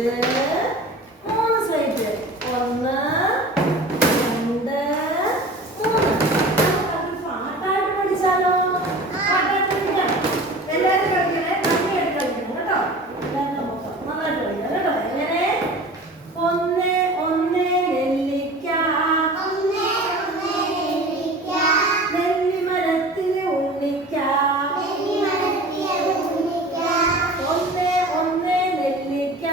മൂന്ന് സ്ലേറ്റ്. 1, 2, 3. പാട്ടായിട്ട് പഠിച്ചാലോ? പാട്ടായിട്ട് പഠിക്കാം. എല്ലാവരും കളിക്കണേ. കമ്മിയായിട്ട് കളിക്കണം കേട്ടോ. എല്ലാവരും നന്നായിട്ട് കളിക്കണം കേട്ടോ. എങ്ങനെ? 1, 1 നെല്ലിക്ക. നെല്ലിമരത്തിലെ ഉണ്ണിക്ക. 1, 1 നെല്ലിക്ക.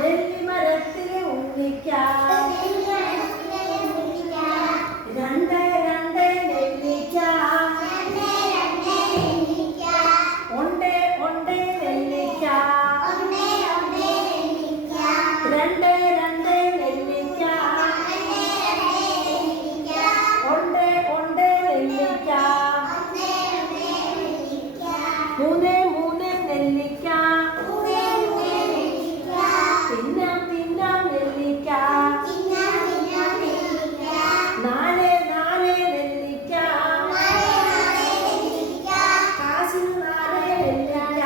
നെല്ലിമരത്തിലെ ഉണ്ണിക്ക. 2, 2 നെല്ലിക്ക. 1, 1 നെല്ലിക്ക. 2, 2 നെല്ലിക്ക. 1, 1 നെല്ലിക്ക. 3, 3 നെല്ലിക്ക. തിന്നാം തിന്നാം നെല്ലിക്ക. 4, 4 നെല്ലിക്ക. കാശിന് 4 നെല്ലിക്ക.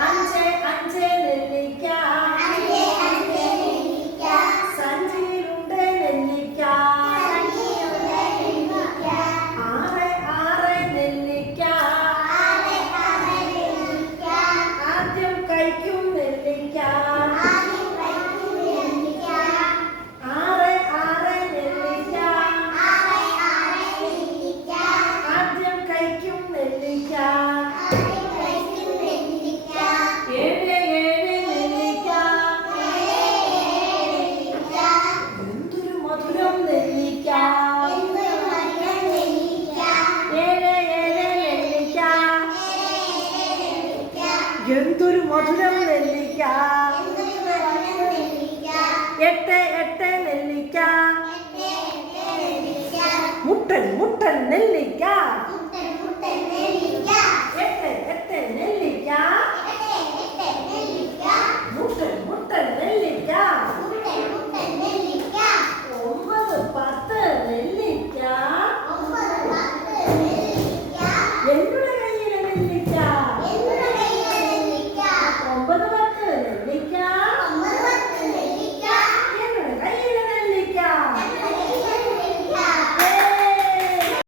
5, 5 നെല്ലിക്ക. സഞ്ചിയിലുണ്ട് നെല്ലിക്ക. 6, 6 നെല്ലിക്ക. ആദ്യം കഴിക്കും നെല്ലിക്ക. 6, 6 നെല്ലിക്ക. ആദ്യം കഴിക്കും നെല്ലിക്ക. 7, 7 നെല്ലിക്ക. എന്തൊരു മധുരം നെല്ലിക്ക. 7, 7 നെല്ലിക്ക. എന്തൊരു മധുരം നെല്ലിക്ക. 8, 8 നെല്ലിക്ക. മുട്ടൻ മുട്ടൻ നെല്ലിക്ക.